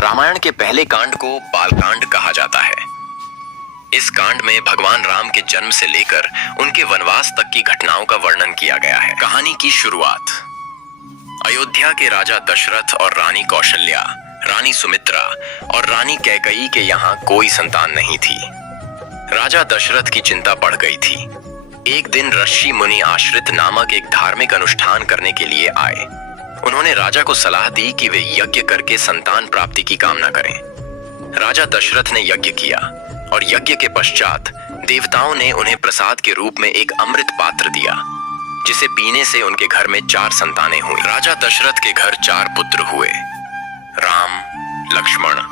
रामायण के पहले कांड को बालकांड कहा जाता है। इस कांड में भगवान राम के जन्म से लेकर उनके वनवास तक की घटनाओं का वर्णन किया गया है। कहानी की शुरुआत अयोध्या के राजा दशरथ और रानी कौशल्या, रानी सुमित्रा और रानी कैकेयी के यहाँ कोई संतान नहीं थी। राजा दशरथ की चिंता बढ़ गई थी। एक दिन ऋषि मुनि आश्रित नामक एक धार्मिक अनुष्ठान करने के लिए आए। उन्होंने राजा को सलाह दी कि वे यज्ञ करके संतान प्राप्ति की कामना करें। राजा दशरथ ने यज्ञ किया और यज्ञ के पश्चात देवताओं ने उन्हें प्रसाद के रूप में एक अमृत पात्र दिया, जिसे पीने से उनके घर में 4 संतानें हुई। राजा दशरथ के घर 4 पुत्र हुए, राम, लक्ष्मण,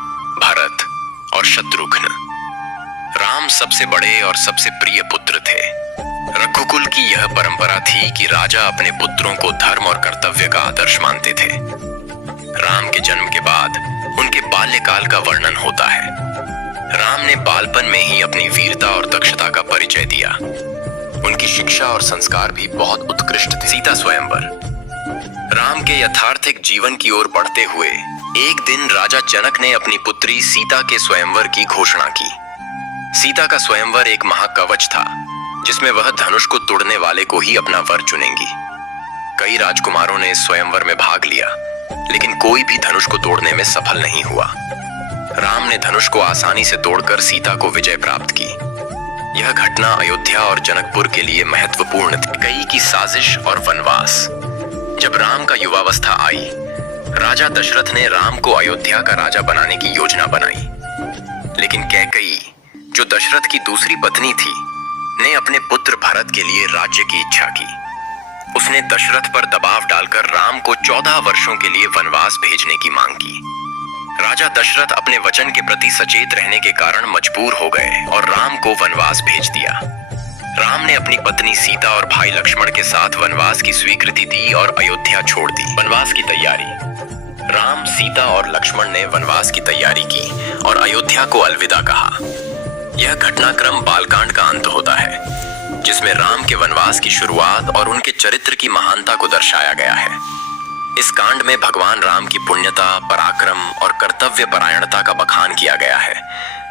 भरत और शत्रुघ्न। राम सबसे बड़े और सबसे प्रिय पुत्र थे। रघुकुल की यह परंपरा थी कि राजा अपने पुत्रों को धर्म और कर्तव्य का आदर्श मानते थे। राम के जन्म के बाद उनके बाल्यकाल का वर्णन होता है। राम ने बालपन में ही अपनी वीरता और दक्षता का परिचय दिया। उनकी शिक्षा और संस्कार भी बहुत उत्कृष्ट थे। सीता स्वयंवर। राम के यथार्थिक जीवन की ओर बढ़ते हुए एक दिन राजा जनक ने अपनी पुत्री सीता के स्वयंवर की घोषणा की। सीता का स्वयंवर एक महाकवच था, जिसमें वह धनुष को तोड़ने वाले को ही अपना वर चुनेंगी। कई राजकुमारों ने इस स्वयंवर में भाग लिया, लेकिन कोई भी धनुष को तोड़ने में सफल नहीं हुआ। राम ने धनुष को आसानी से तोड़कर सीता को विजय प्राप्त की। यह घटना अयोध्या और जनकपुर के लिए महत्वपूर्ण थी। कैकेयी की साजिश और वनवास। जब राम का युवावस्था आई, राजा दशरथ ने राम को अयोध्या का राजा बनाने की योजना बनाई। लेकिन कैकेयी, जो दशरथ की दूसरी पत्नी थी, ने अपने पुत्र भरत के लिए राज्य की इच्छा की। उसने दशरथ पर दबाव डालकर राम को 14 वर्षों के लिए वनवास भेजने की मांग की। राजा दशरथ अपने वचन के प्रति सचेत रहने के कारण मजबूर हो गए और राम को वनवास भेज दिया। राम ने अपनी पत्नी सीता और भाई लक्ष्मण के साथ वनवास की स्वीकृति दी और अयोध्या छोड़ दी। वनवास की तैयारी। राम, सीता और लक्ष्मण ने वनवास की तैयारी की और अयोध्या को अलविदा कहा। यह घटनाक्रम बालकांड का अंत होता है, जिसमें राम के वनवास की शुरुआत और उनके चरित्र की महानता को दर्शाया गया है। इस कांड में भगवान राम की पुण्यता, पराक्रम और कर्तव्य परायणता का बखान किया गया है,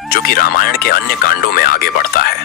जो कि रामायण के अन्य कांडों में आगे बढ़ता है।